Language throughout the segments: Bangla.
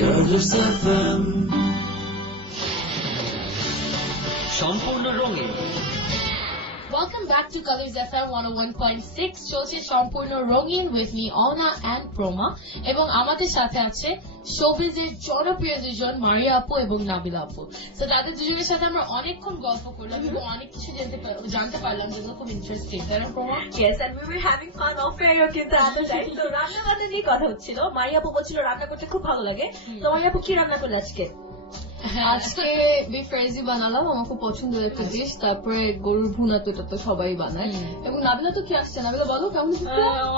Colors FM সম্পূর্ণ রঙিন। Welcome back to Colors FM 101.6 চলছে সম্পূর্ণ রঙিন with me Ona and Proma এবং আমাদের সাথে আছে শোবিজের জনপ্রিয় দুজন মারিয়া আপু এবং নাবিলা আপু। তো তাদের দুজনের সাথে আমরা অনেকক্ষণ গল্প করলাম এবং অনেক কিছু জানতে পারলাম যেগুলো খুব ইন্টারেস্টিং, তাই না প্রমা? Yes, and we were having fun off air কিন্তু এতটাই। তো রান্না বান্না নিয়ে কথা হচ্ছিল। মারিয়া আপু বলছিল রান্না করতে খুব ভালো লাগে। তো মারিয়া আপু কি রান্না করলে আজকে? আজকে বিফ ফ্রাইজি বানালাম, আমার খুব পছন্দের একটা ডিশ। তারপরে গরুর ভুনা, তো এটা তো সবাই বানায়। এবং নাবিলা তো কি আসছে, নাবিলা বলো কেমন?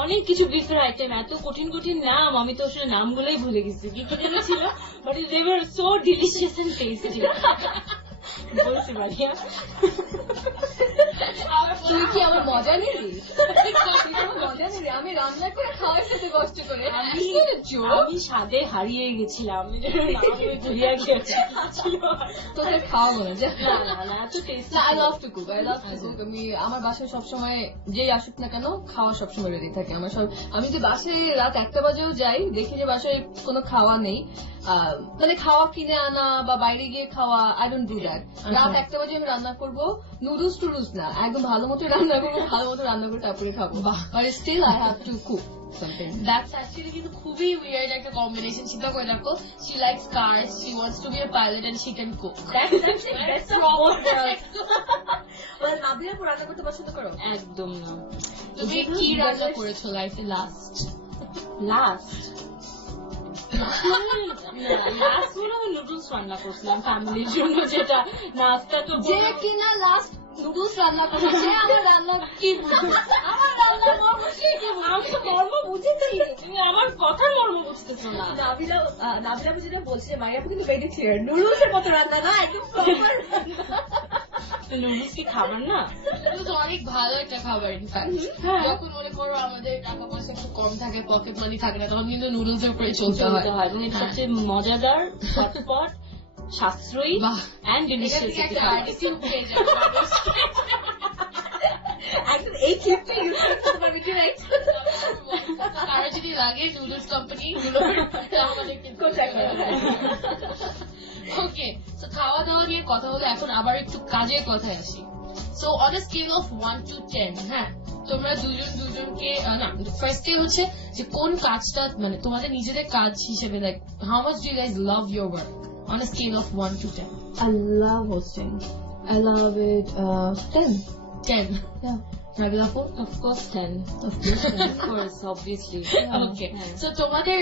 অনেক কিছু বিফের আইটেম, এত কঠিন কঠিন নাম, আমি তো আসলে নামগুলোই ভুলে গেছি কি কি যেন ছিল, but they were so delicious and tasty. বলছি মারিয়া, তুই কি আমার মজা নিবি? মজা নিবি? আমি রান্না করে খাওয়ার সাথে কষ্ট করে আমি স্বাদে হারিয়ে গেছিলাম, তোদের খাওয়াবো না। এত tasty. I love to cook, I love to cook. আমি আমার বাসায় সবসময় যেই আসুক না কেন খাওয়া সবসময় রেডি থাকে আমার সব। আমি যে বাসায় রাত 1টা বাজেও যাই, দেখি যে বাসায় কোনো খাওয়া নেই, মানে খাওয়া কিনে আনা বা বাইরে গিয়ে খাওয়া, আই ডোন্ট ডু দ্যাট। রাত 1টা বাজে আমি রান্না করবো, নুডলস টুডলস না, একদম ভালো মতো রান্না করবো, ভালো মতো রান্না করে তারপরে খাবো। But still I have to cook something. That's actually কিন্তু খুবই weird একটা combination. চিন্তা করে দেখো, she likes cars, she wants to be a pilot and she can cook. That's proper. Well, Nabila আপু রান্না করতে পছন্দ করো? একদম না। তুমি কি রান্না করেছো লাইফে লাস্ট? লাস্ট মনে হয় নুডলস রান্না করছিলাম ফ্যামিলির জন্য, যেটা নাস্তা তো যে কিনা লাস্ট নুডলস রান্না করেছে। আমার রান্না কি আমার রান্নার মর্ম কি? আমি তো মর্ম বুঝেছি, তুমি আমার কথার মর্ম বুঝতেছো না। নাবিলা আপু যেটা বলছে, মারিয়া আপু কিন্তু ভেরি ক্লিয়ার, নুডলসের মতো রান্না না, একদম প্রপার রান্না। নুডলস কি খাবার না? এটা তো অনেক ভালো একটা খাবার ইনফ্যাক্ট। যখন মনে করো আমাদের টাকা পয়সা একটু কম থাকে, পকেট মানি থাকে না, তখন কিন্তু নুডলস এর উপরে চলতে হয়। এবং এটা সবচেয়ে মজাদার, চটপট, সাশ্রয়ী এন্ড ডিলিশিয়াস একটা অ্যাটিটিউড পেয়ে যাবে মানুষ। একদম এই ক্লিপটা ইউজ করতে পারবি কি? রাইট, কারো যদি লাগে নুডলস কোম্পানি গুলোর আমাদের কিন্তু ওকে। তো খাওয়া দাওয়া নিয়ে কথা হলো, এখন আবার একটু কাজের কথায় আসি। So on a scale of 1 to 10, হ্যাঁ, তোমরা দুজনকে না, ফার্স্টে হচ্ছে যে কোন কাজটা মানে তোমাদের নিজেদের কাজ হিসেবে, like how much do you guys love your work on a scale of 1 to 10? I love hosting. I love it. 10. 10. Yeah. Nabila Appu? Of course 10. Of course. 10. Of course, obviously. Okay. So তোমাদের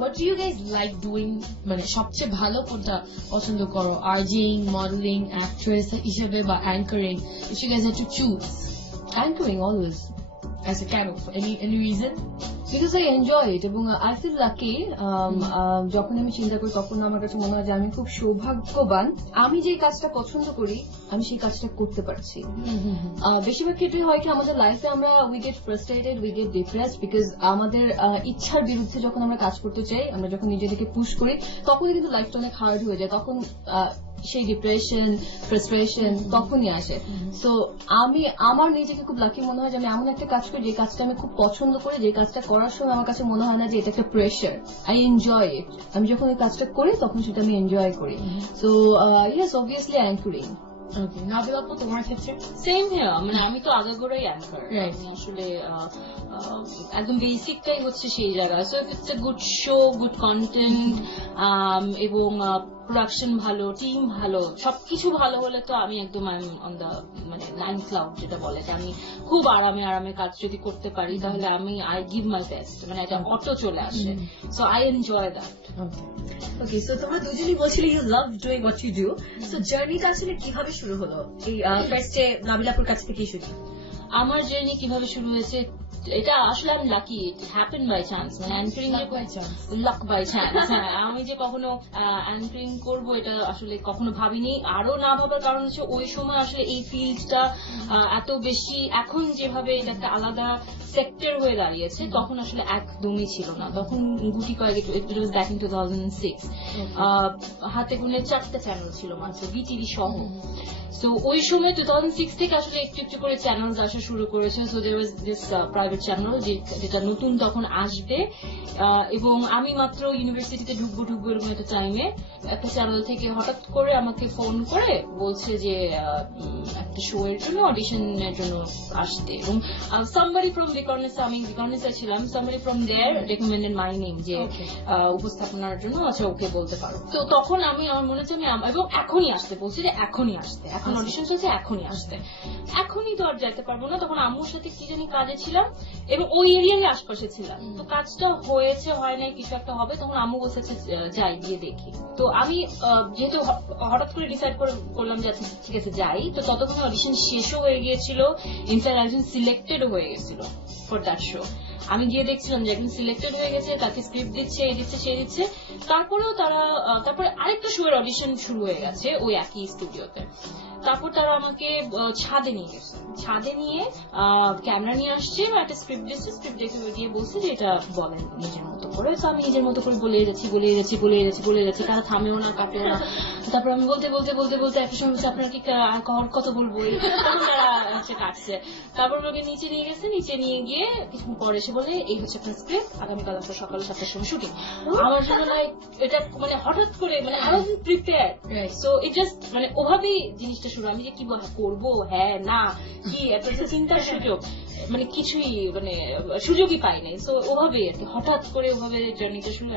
what do you guys like doing, মানে সবচেয়ে ভালো কোনটা পছন্দ করো? আরজিং, মডেলিং, অ্যাক্ট্রেস হিসেবে বা anchoring? If you guys had to choose. Anchoring always. As a kind of any reason? Because I enjoy it এবং I feel lucky. যখন আমি চিন্তা করি তখন আমার কাছে মনে হয় যে আমি খুব সৌভাগ্যবান, আমি যে কাজটা পছন্দ করি আমি সেই কাজটা করতে পারছি। বেশিরভাগ ক্ষেত্রে হয় কি আমাদের লাইফে আমরা we get frustrated, we get depressed, because আমাদের ইচ্ছার বিরুদ্ধে যখন আমরা কাজ করতে চাই, আমরা যখন নিজেদেরকে পুশ করি, তখনই কিন্তু লাইফটা অনেক হার্ড হয়ে যায়, তখন সেই ডিপ্রেশন, ফ্রাস্ট্রেশন তখনই আসে। সো আমি আমার নিজেকে খুব লাকি মনে হয় যে আমি এমন একটা কাজ করি যে কাজটা আমি খুব পছন্দ করি, যে কাজটা করার সময় আমার কাছে মনে হয় না যে এটা একটা প্রেশার। I enjoy it. আমি যখন ওই কাজটা করি তখন সেটা আমি এনজয় করি। So yes, obviously anchoring. Okay. Nabila Appu, তোমার ক্ষেত্রে? সেম হিয়ার, মানে আমি তো আগাগোড়াই অ্যাঙ্কার, আসলে একদম বেসিকটাই হচ্ছে সেই জায়গা। So if it's a good show, good content এবং প্রোডাকশন ভালো, টিম ভালো, সবকিছু ভালো হলে তো আমি একদম অন দ্য মানে 9th ক্লাউড যেটা বলে, যে আমি খুব আরামে কাজ যদি করতে পারি তাহলে আমি আই গিভ মাই বেস্ট, মানে এটা অটো চলে আসে। So I enjoy that. Okay, so তোমরা দুজনই বলছিলে you love doing what you do. So জার্নিটা আসলে কিভাবে শুরু হলো? এই ফার্স্টে নাবিলাপুর কাছ থেকে শুরু? আমার জার্নি কিভাবে শুরু হয়েছে, এটা আসলে আমি lucky, it happen by chance, মানে অ্যাঙ্কারিং লাক বাই চান্স। হ্যাঁ, আমি যে কখনো অ্যাঙ্কারিং করবো এটা আসলে কখনো ভাবিনি। আরো না ভাবার কারণ হচ্ছে ওই সময় আসলে এই ফিল্ডটা এত বেশি, এখন যেভাবে এটা একটা আলাদা সেক্টর হয়ে দাঁড়িয়েছে, তখন আসলে একদমই ছিল না। তখন গুটি কয়েক, ইট ওয়াজ ব্যাক ইন 2006, হাতে গুনে 4টা চ্যানেল ছিল মাত্র, বিটিভি সহ। সো ওই সময় 2006 থেকে আসলে একটু একটু করে চ্যানেলস আসা শুরু করেছে। So there was this private channel যেটা নতুন তখন আসবে, এবং আমি মাত্র ইউনিভার্সিটিতে ঢুকবো এরকম একটা টাইমে একটা চ্যানেল থেকে হঠাৎ করে আমাকে ফোন করে বলছে যে একটা শো এর জন্য অডিশনের জন্য আসতে, এবং somebody from Vikarnesa, আমি Vikarnesa ছিলাম, somebody from there recommended my name যে উপস্থাপনার জন্য আচ্ছা ওকে বলতে পারো। তো তখন আমার মনে হচ্ছে এবং এখনই আসতে বলছে যে এখনই আসতে, এখন অডিশন চলছে এখনই আসতে, এখনই তো আর যেতে পারবো না। তখন আম্মুর সাথে কি জানি কাজে ছিলাম এবং ওই এরিয়ারই আশপাশে ছিলাম, তো কাজটা হয়েছে হয় নাই কিছু একটা হবে, তখন আম্মু বলছে যাই গিয়ে দেখি। তো আমি যেহেতু হঠাৎ করে ডিসাইড করলাম যে ঠিক আছে যাই, তো ততক্ষণে অডিশন শেষও হয়ে গিয়েছিল, ইনফ্যাক্ট একজন সিলেক্টেড হয়ে গেছিল ফর দ্যাট শো। আমি গিয়ে দেখছিলাম যে একজন সিলেক্টেড হয়ে গেছে, তাকে স্ক্রিপ্ট দিচ্ছে, এই দিচ্ছে সে দিচ্ছে, তারপরেও তারপরে আরেকটা শো এর অডিশন শুরু হয়ে গেছে ওই একই স্টুডিওতে। তারপর তারা আমাকে ছাদে নিয়ে গেছে, ছাদে নিয়ে ক্যামেরা নিয়ে আসছে, একটা স্ক্রিপ্ট দিচ্ছে, স্ক্রিপ্ট দেখে দিয়ে বলছে যে এটা বলেন নিজের মতো করে। তো আমি নিজের মতো করে বলে যাচ্ছি, তারা থামেও না কাটেও না। তারপর আমি বলতে একটা সময় বলছে আপনার কি কত বলবো, তখন তারা হচ্ছে কাটছে। তারপর আমাকে নিচে নিয়ে গেছে, নিচে নিয়ে গিয়ে কিছুক্ষণ পরে এসে বলে এই হচ্ছে আপনার স্ক্রিপ্ট, আগামীকাল আপনার সকাল 7টার সময় শুটিং। আমার জন্য লাইক এটা মানে হঠাৎ করে মানে I wasn't prepared, so it just মানে ওভাবেই জিনিসটা শুরু। আমি যে কি করবো, হ্যাঁ না কি একটা চিন্তার সুযোগ মানে কিছুই মানে সুযোগই পাই নাই। সো ওভাবেই আর কি হঠাৎ করে ওভাবে জার্নিটা শুরু।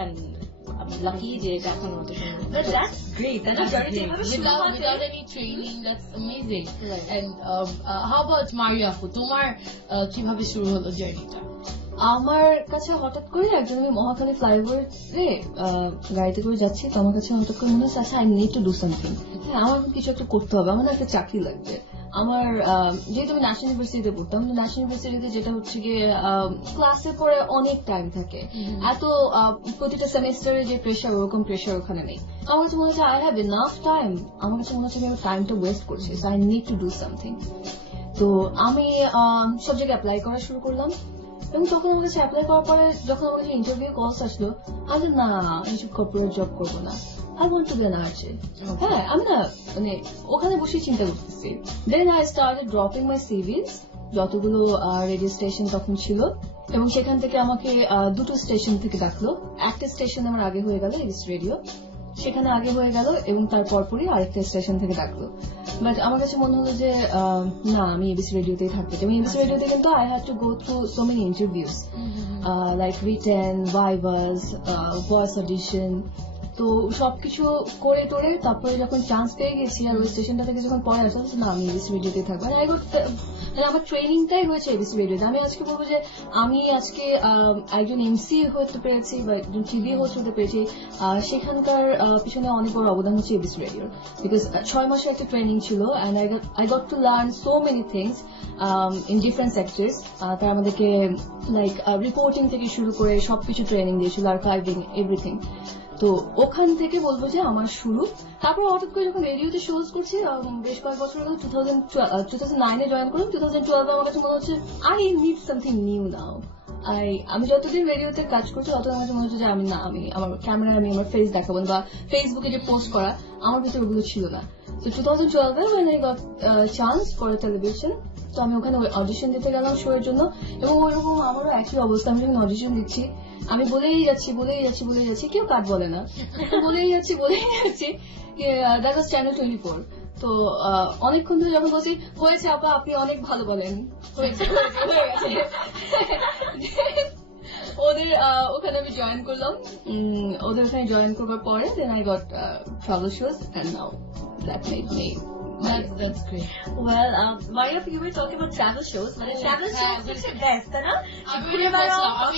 Lucky যে এটা এখন মতো That's great. That's great. Without any training, that's amazing. And how about Maria? তোমার কিভাবে শুরু হলো জার্নিটা? আমার কাছে হঠাৎ করে একজন, আমি মহাখালী ফ্লাইওভারে গাড়িতে করে যাচ্ছি, তো আমার কাছে হঠাৎ করে মনে হচ্ছে আচ্ছা I need to do something, হ্যাঁ আমার কিছু একটা করতে হবে, আমার একটা চাকরি লাগবে। আমার যেহেতু আমি ন্যাশনাল ইউনিভার্সিটিতে পড়তাম, ন্যাশনাল ইউনিভার্সিটিতে যেটা হচ্ছে গিয়ে ক্লাসের পরে অনেক টাইম থাকে, এত প্রতিটা সেমেস্টারে যে প্রেশার ওরকম প্রেশার ওখানে নেই। আমার কাছে মনে হচ্ছে আই হ্যাভ এনাফ টাইম, আমার কাছে মনে হচ্ছে আমি টাইমটা ওয়েস্ট করছি, so I need to do something. তো আমি সব জায়গায় অ্যাপ্লাই করা শুরু করলাম, এবং তখন আমার কাছে অ্যাপ্লাই করার পরে যখন আমার কাছে ইন্টারভিউ কলস আসলো, আমি না এইসব কর্পোরেট জব করবো না, I want to be an archer. হ্যাঁ আমি না মানে ওখানে বসে চিন্তা করতেছি। Then I started dropping my CVs, যতগুলো রেডিও স্টেশন তখন ছিল, এবং সেখান থেকে আমাকে দুটো স্টেশন থেকে ডাকলো। একটা স্টেশন আমার আগে হয়ে গেল এবিসি রেডিও, সেখানে আগে হয়ে গেল, এবং তার পরপরই আরেকটা স্টেশন থেকে ডাকলো। বাট আমার কাছে মনে হলো যে না আমি এবিসি রেডিওতেই থাকতে চাই। এবিসি রেডিওতে কিন্তু I had to go through so many interviews, like written, vivas, voice audition, তো সবকিছু করে টোরে তারপরে যখন চান্স পেয়ে গেছি আর ওই স্টেশনটা থেকে যখন পরে আসলাম না আমি এবিসি রেডিওতে থাকবো। আমার ট্রেনিংটাই হয়েছে এবিসি রেডিওতে। আমি আজকে বলবো যে আমি আজকে একজন এমসি হতে পেরেছি বা একজন টিভি হোস্ট হতে পেরেছি, সেখানকার পিছনে অনেক বড় অবদান হচ্ছে এবিসি রেডিওর, বিকজ 6 মাসের একটা ট্রেনিং ছিল and I got to learn so many things in different sectors. তারা আমাদেরকে লাইক রিপোর্টিং থেকে শুরু করে সবকিছু ট্রেনিং দিয়েছিল, আর্কাইভিং এভরিথিং। তো ওখান থেকে বলবো যে আমার শুরু। তারপর হঠাৎ করে যখন রেডিওতে শোজ করছি বেশ কয়েক বছর হলো, 2009-এ জয়েন করলাম, 2012 আমার কাছে মনে হচ্ছে আই নিড সামথিং নিউ নাও। আমি যতদিন রেডিওতে কাজ করছি তত আমার কাছে মনে হচ্ছে যে আমি আমার ক্যামেরায় আমি আমার ফেস দেখাবো বা ফেসবুকে যে পোস্ট করা, আমার ভিতরে ওগুলো ছিল না। তো 2012 when I got chance for a television, তো আমি ওখানে অডিশন দিতে গেলাম শো এর জন্য, এবং ওইরকম আমারও একই অবস্থা। আমি যখন অডিশন দিচ্ছি আমি বলেই যাচ্ছি, কেউ কাট বলে না, বলেই যাচ্ছি দ্যাট ওয়াজ চ্যানেল 24। তো অনেকক্ষণ ধরে যখন বলছি হয়েছে আপা আপনি অনেক ভালো বলেন, হয়ে গেছে ওদের ওখানে আমি জয়েন করলাম। ওদের ওখানে জয়েন করবার পরে then I got travel shows and now that made me That's great. Well, Maria, you were talking about travel shows. মানে travel shows হচ্ছে best, তাই না? আমি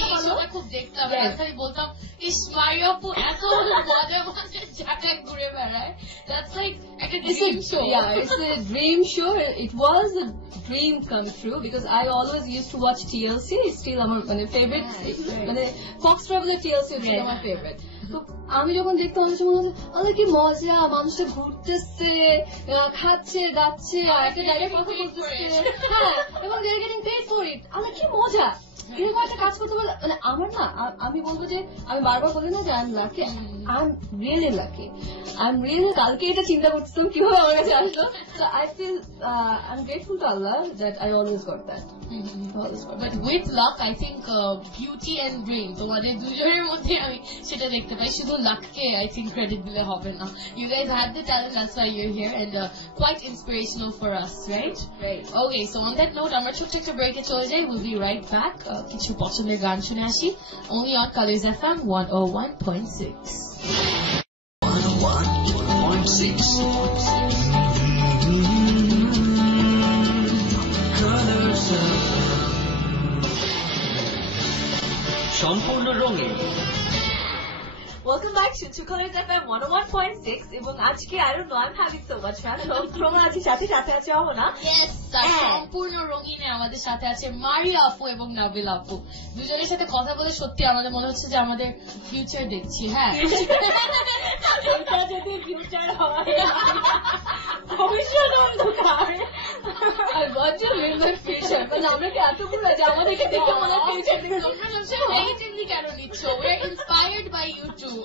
এই শোটা খুব দেখতাম, খালি বলতাম ইস মারিয়া আপু এত মজা জায়গায় ঘুরে বেড়ায়। That's like একটা dream show. Yeah, it's a dream show. It was a dream come true because I always used to watch TLC. It's still আমার মানে favorite. মানে Fox Traveler TLC is still my favorite. তো আমি যখন দেখতাম অনেক সময় আরে কি মজা, মানুষটা ঘুরতেছে, খাচ্ছে, যাচ্ছে, আর একটা জায়গায় কথা বলতেছে, হ্যাঁ, এবং they are getting paid for it. আমার কি মজা, এরকম একটা কাজ করতে পারলে মানে আমার না, আমি বলবো যে আমি বারবার বলি না যে আমি lucky, I'm really lucky. I'm really কালকে এটা চিন্তা করতাম কিভাবে আমার কাছে আসলো. So I feel I'm grateful to Allah that I always got that. Always got But with luck, I think beauty and brain তোমাদের দুজনের মধ্যে আমি সেটা দেখতে পাই. শুধু luckকে I think credit দিলে হবে না. You guys had the talent, that's why you're here, and quite inspirational for us, right? Right. Okay, so on that note, আমরা ছোট্ট একটা ব্রেকে চলে যাই. We'll be right back. কিছু পছন্দের গান শুনে আসি. Only on Colors FM 101.6. 101.6 Colors সম্পূর্ণ রঙে Welcome back to Colors FM 101.6 এবং আজকে I don't know I'm having so much fun. So প্রমা আছে সাথে আছে অহনা. Yes, সম্পূর্ণ রঙিনে আমাদের সাথে আছে মারিয়া আপু এবং নাবিল আপু. দুজনের সাথে কথা বলে সত্যি আমাদের মনে হচ্ছে যে আমাদের ফিউচার দেখছি. হ্যাঁ, এটা যদি ফিউচার হয় ভবিষ্যৎ অন্ধকার. I want to live my future. But আমরা কি এতগুলো যে আমাদেরকে দেখে মনে হয় future দেখে তোমরা সবসময় নেগেটিভলি কেন নিচ্ছ? We're inspired by you too.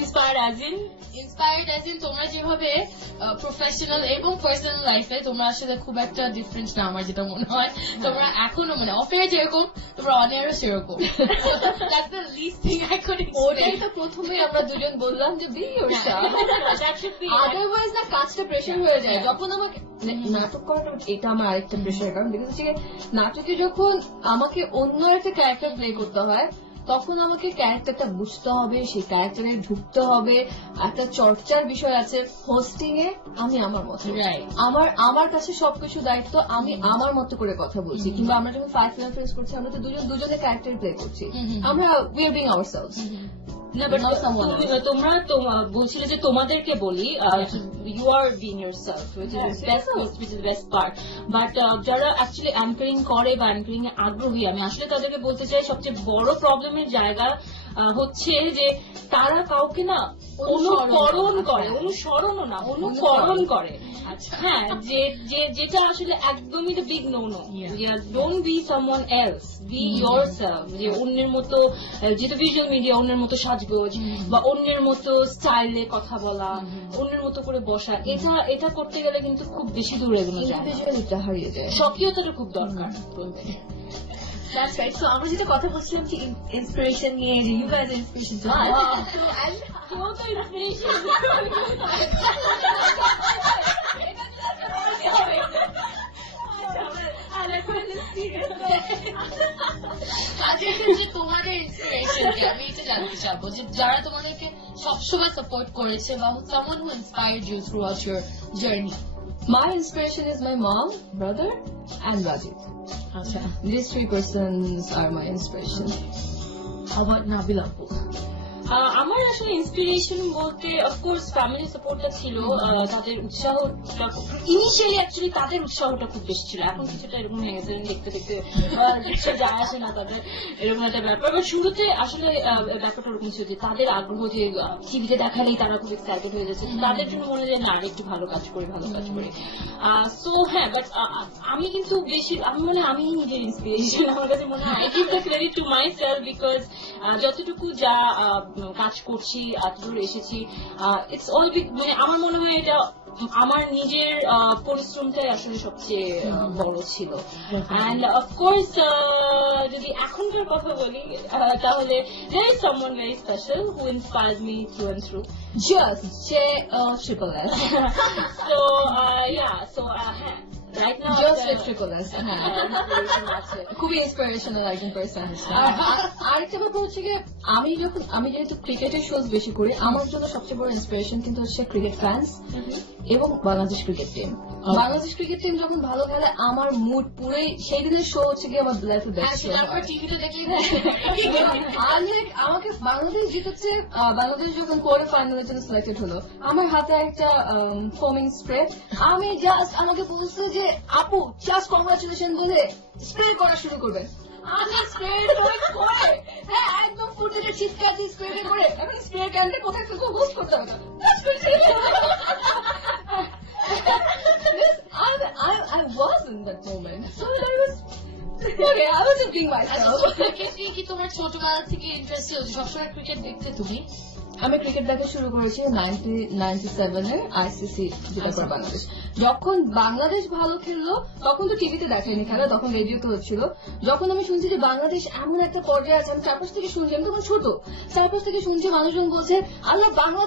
Inspired as in তোমরা যেভাবে প্রফেশনাল এবং পার্সোনাল লাইফে তোমরা আসলে খুব একটা ডিফারেন্স না আমার যেটা মনে হয়. তোমরা এখনো মানে অফেয়ার যেরকম তোমরা অন এয়ারও সেরকম. That's the least thing I could ওটাই explain. তো প্রথমেই আমরা দুজন বললাম যে be yourself. Otherwise না কাজটা প্রেশার হয়ে যায়. যখন আমাকে নাটক করাটা এটা আমার আরেকটা প্রেশার, কারণ বিকজ হচ্ছে নাটকে যখন আমাকে অন্য একটা ক্যারেক্টার প্লে করতে হয় তখন আমাকে ক্যারেক্টারটা বুঝতে হবে, সেই ক্যারেক্টারে ঢুকতে হবে. একটা চর্চার বিষয় আছে. হোস্টিং এ আমি আমার মতো, আমার কাছে সবকিছু দায়িত্ব, আমি আমার মতো করে কথা বলছি. কিংবা আমরা যখন 5 ফিল্ম ফেস করছি আমরা তো দুজনে ক্যারেক্টার প্লে করছি. আমরা উই আর বিং আওয়ারসেলভস. না, বাট তোমরা বলছিলে যে তোমাদেরকে বলি you are being yourself, which is the best part. But যারা অ্যাকচুয়ালি অ্যাঙ্কারিং করে বা অ্যাঙ্কারিং এ আগ্রহী, আমি আসলে তাদেরকে বলতে চাই সবচেয়ে বড় প্রবলেমের জায়গা হচ্ছে যে তারা কাউকে না অনুকরণ করে, অনুকরণ করে. হ্যাঁ, যেটা আসলে একদমই তো big no. Don't be someone else, be yourself. যে অন্যের মতো, যেহেতু ভিজুয়াল মিডিয়া, অন্যের মতো সাজগোজ বা অন্যের মতো স্টাইলে কথা বলা, অন্যের মতো করে বসা, এটা করতে গেলে কিন্তু খুব বেশি দূর এগোনো যায়, হারিয়ে যায়. স্বকীয়তাটা খুব দরকার. That's right. So আমরা যেটা কথা বলছিলাম যে ইন্সপিরেশন নিয়ে, যে you guys are inspiration to us. কাজের ক্ষেত্রে তোমাদের ইন্সপিরেশন কি আমি এটা জানতে চাবো, যে যারা তোমাদেরকে সবসময় সাপোর্ট করেছে বা someone who inspired you throughout your journey. My inspiration is my mom, brother, and Rajit. These 3 persons are my inspiration. How about Nabil Appu? আমার আসলে ইন্সপিরেশন বলতে অফকোর্স ফ্যামিলি সাপোর্টটা ছিল, তাদের উৎসাহটা ইনিশিয়ালি অ্যাকচুয়ালি তাদের উৎসাহটা খুব বেশি ছিল. এখন কিছুটা এরকম হয়ে গেছে, দেখতে দেখতে কিছু যায় আসে না তাদের, এরকম একটা ব্যাপার. বাট শুরুতে আসলে ব্যাপারটা ওরকম ছিল যে তাদের আগ্রহ, যে টিভিতে দেখালেই তারা খুব এক্সাইটেড হয়ে যাচ্ছে, তাদের জন্য মনে হয় না একটু ভালো কাজ করি. সো হ্যাঁ, বাট আমি কিন্তু বেশি আমি নিজের ইন্সপিরেশন. আমার কাছে মনে হয় I give the credit to my self, because যতটুকু যা কাজ করছি, এতদূর এসেছি, ইটস অল মানে আমার মনে হয় এটা আমার নিজের পরিশ্রমটাই আসলে সবচেয়ে বড় ছিল. অ্যান্ড অফকোর্স যদি এখনকার কথা বলি তাহলে there is someone very special who inspired me through and through. Just triple S. So হ্যাঁ, right now Just with triple S. খুবই ইন্সপিরেশনাল একজন পার্সন. আরেকটা ব্যাপার হচ্ছে যে আমি যেহেতু ক্রিকেটের শোজ বেশি করি, আমার জন্য সবচেয়ে বড় ইন্সপিরেশন কিন্তু হচ্ছে ক্রিকেট ফ্যান্স এবং Bangladesh cricket team. Bangladesh cricket team যখন ভালো খেলে আমার মুড পুরোই, সেই দিনের শো হচ্ছে কি আমার লাইফের বেস্ট শো. টিভিতে দেখলেই আমাকে বাংলাদেশ জিতেছে, বাংলাদেশ যখন কোয়ার্টার ফাইনালের জন্য সিলেক্টেড হলো, আমার হাতে একটা ফোমিং স্প্রে, আমি জাস্ট আমাকে বলছে যে আপু জাস্ট কংগ্রাচুলেশন বলে স্প্রে করা শুরু করবেন. আমি স্প্রে করে হ্যাঁ একদম ফুটে চিৎকার স্প্রে করে, এখন স্প্রে ক্যানটা কোথায় থেকে হোস্ট করতে হবে. I was in that moment. So I was okay, I wasn't being myself. Cricket নিয়ে কি তোমার ছোটবেলা থেকে ইন্টারেস্ট ছিল? সবসময় ক্রিকেট দেখতে তুমি? আমি ক্রিকেট দেখা শুরু করেছি 97-এর আইসিসি জেতা করে বাংলাদেশ। যখন বাংলাদেশ ভালো খেললো তখন তো টিভিতে দেখায়নি খেলা, তখন রেডিওতে হচ্ছিল। যখন আমি শুনছি যে বাংলাদেশ এমন একটা পর্যায়ে আছে, আমি চারপাশ থেকে শুনছি, আমি তখন ছোট, চারপাশ থেকে শুনছি মানুষজন বলছে আল্লাহ বাংলাদেশ